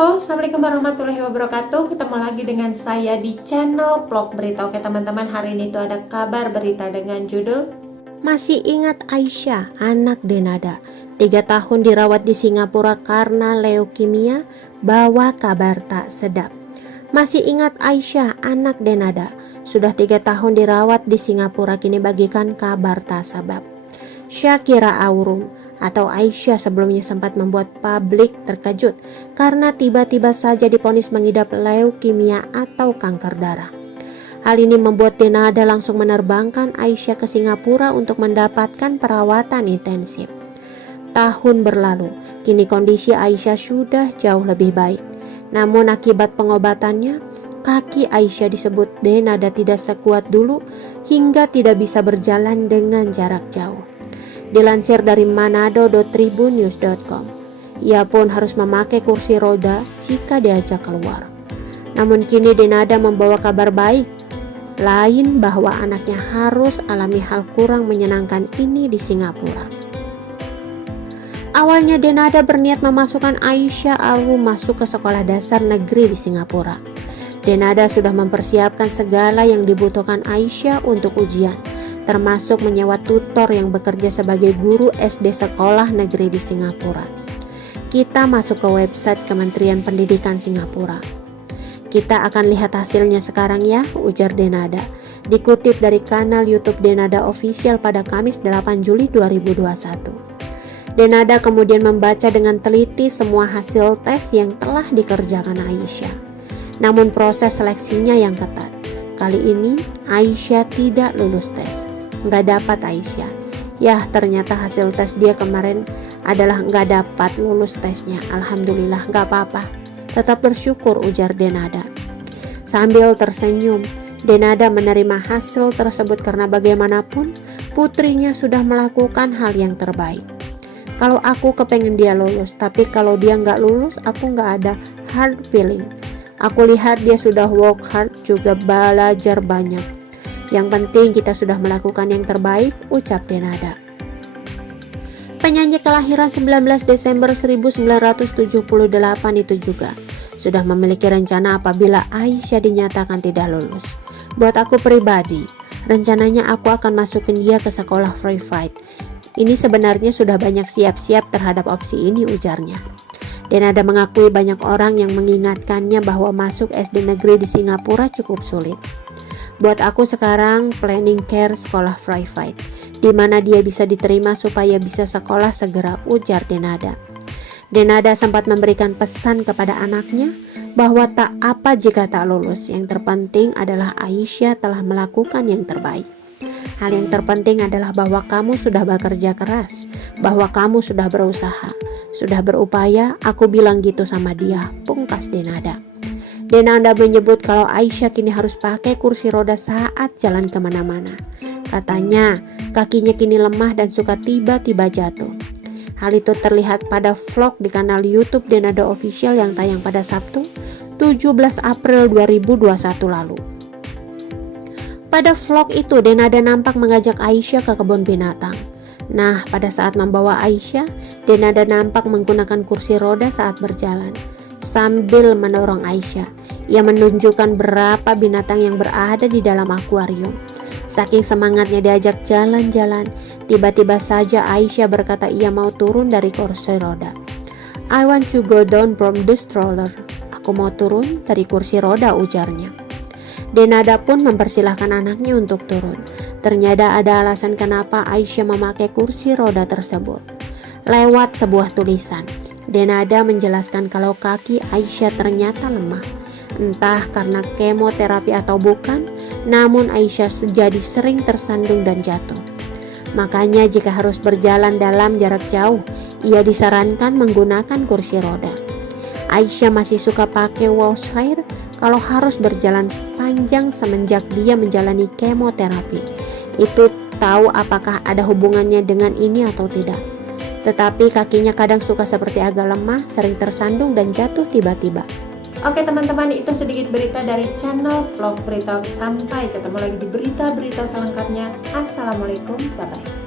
Halo, Assalamualaikum warahmatullahi wabarakatuh. Ketemu lagi dengan saya di channel vlog berita. Oke teman-teman, hari ini tuh ada kabar berita dengan judul Masih ingat Aisyah, anak Denada 3 tahun dirawat di Singapura karena leukemia, bawa kabar tak sedap. Masih ingat Aisyah, anak Denada, sudah 3 tahun dirawat di Singapura, kini bagikan kabar tak sedap. Syakira Aurum atau Aisyah sebelumnya sempat membuat publik terkejut karena tiba-tiba saja divonis mengidap leukemia atau kanker darah. Hal ini membuat Denada langsung menerbangkan Aisyah ke Singapura untuk mendapatkan perawatan intensif. Tahun berlalu, kini kondisi Aisyah sudah jauh lebih baik. Namun akibat pengobatannya, kaki Aisyah disebut Denada tidak sekuat dulu hingga tidak bisa berjalan dengan jarak jauh. Dilansir dari manado.tribunnews.com, ia pun harus memakai kursi roda jika diajak keluar. Namun kini Denada membawa kabar baik lain bahwa anaknya harus alami hal kurang menyenangkan ini di Singapura. Awalnya Denada berniat memasukkan Aisyah Aurum masuk ke sekolah dasar negeri di Singapura. Denada sudah mempersiapkan segala yang dibutuhkan Aisyah untuk ujian, termasuk menyewa tutor yang bekerja sebagai guru SD sekolah negeri di Singapura. Kita masuk ke website Kementerian Pendidikan Singapura. Kita akan lihat hasilnya sekarang ya, ujar Denada. Dikutip dari kanal YouTube Denada Official pada Kamis 8 Juli 2021. Denada kemudian membaca dengan teliti semua hasil tes yang telah dikerjakan Aisyah. Namun proses seleksinya yang ketat. Kali ini Aisyah tidak lulus tes. Nggak dapat Aisyah. Yah, ternyata hasil tes dia kemarin adalah nggak dapat lulus tesnya. Alhamdulillah, nggak apa-apa. Tetap bersyukur, ujar Denada. Sambil tersenyum, Denada menerima hasil tersebut karena bagaimanapun putrinya sudah melakukan hal yang terbaik. Kalau aku kepengen dia lulus, tapi kalau dia nggak lulus, aku nggak ada hard feeling. Aku lihat dia sudah work hard, juga belajar banyak. Yang penting kita sudah melakukan yang terbaik, ucap Denada. Penyanyi kelahiran 19 Desember 1978 itu juga sudah memiliki rencana apabila Aisyah dinyatakan tidak lulus. Buat aku pribadi, rencananya aku akan masukin dia ke sekolah private. Ini sebenarnya sudah banyak siap-siap terhadap opsi ini, ujarnya. Denada mengakui banyak orang yang mengingatkannya bahwa masuk SD negeri di Singapura cukup sulit. Buat aku sekarang planning care sekolah private, di mana dia bisa diterima supaya bisa sekolah segera, ujar Denada. Denada sempat memberikan pesan kepada anaknya bahwa tak apa jika tak lulus, yang terpenting adalah Aisyah telah melakukan yang terbaik. Hal yang terpenting adalah bahwa kamu sudah bekerja keras, bahwa kamu sudah berusaha, sudah berupaya, aku bilang gitu sama dia, pungkas Denada. Denada menyebut kalau Aisyah kini harus pakai kursi roda saat jalan kemana-mana. Katanya, kakinya kini lemah dan suka tiba-tiba jatuh. Hal itu terlihat pada vlog di kanal YouTube Denada Official yang tayang pada Sabtu, 17 April 2021 lalu. Pada vlog itu, Denada nampak mengajak Aisyah ke kebun binatang. Nah, pada saat membawa Aisyah, Denada nampak menggunakan kursi roda saat berjalan. Sambil mendorong Aisyah, ia menunjukkan berapa binatang yang berada di dalam akuarium. Saking semangatnya diajak jalan-jalan, tiba-tiba saja Aisyah berkata ia mau turun dari kursi roda. I want to go down from the stroller. Aku mau turun dari kursi roda, ujarnya. Denada pun mempersilahkan anaknya untuk turun. Ternyata ada alasan kenapa Aisyah memakai kursi roda tersebut. Lewat sebuah tulisan, Denada menjelaskan kalau kaki Aisyah ternyata lemah. Entah karena kemoterapi atau bukan, namun Aisyah jadi sering tersandung dan jatuh. Makanya jika harus berjalan dalam jarak jauh, ia disarankan menggunakan kursi roda. Aisyah masih suka pakai wheelchair kalau harus berjalan panjang semenjak dia menjalani kemoterapi. Itu tahu apakah ada hubungannya dengan ini atau tidak. Tetapi kakinya kadang suka seperti agak lemah, sering tersandung dan jatuh tiba-tiba. Oke teman-teman, itu sedikit berita dari channel vlog berita. Sampai ketemu lagi di berita-berita selengkapnya. Assalamualaikum, bye-bye.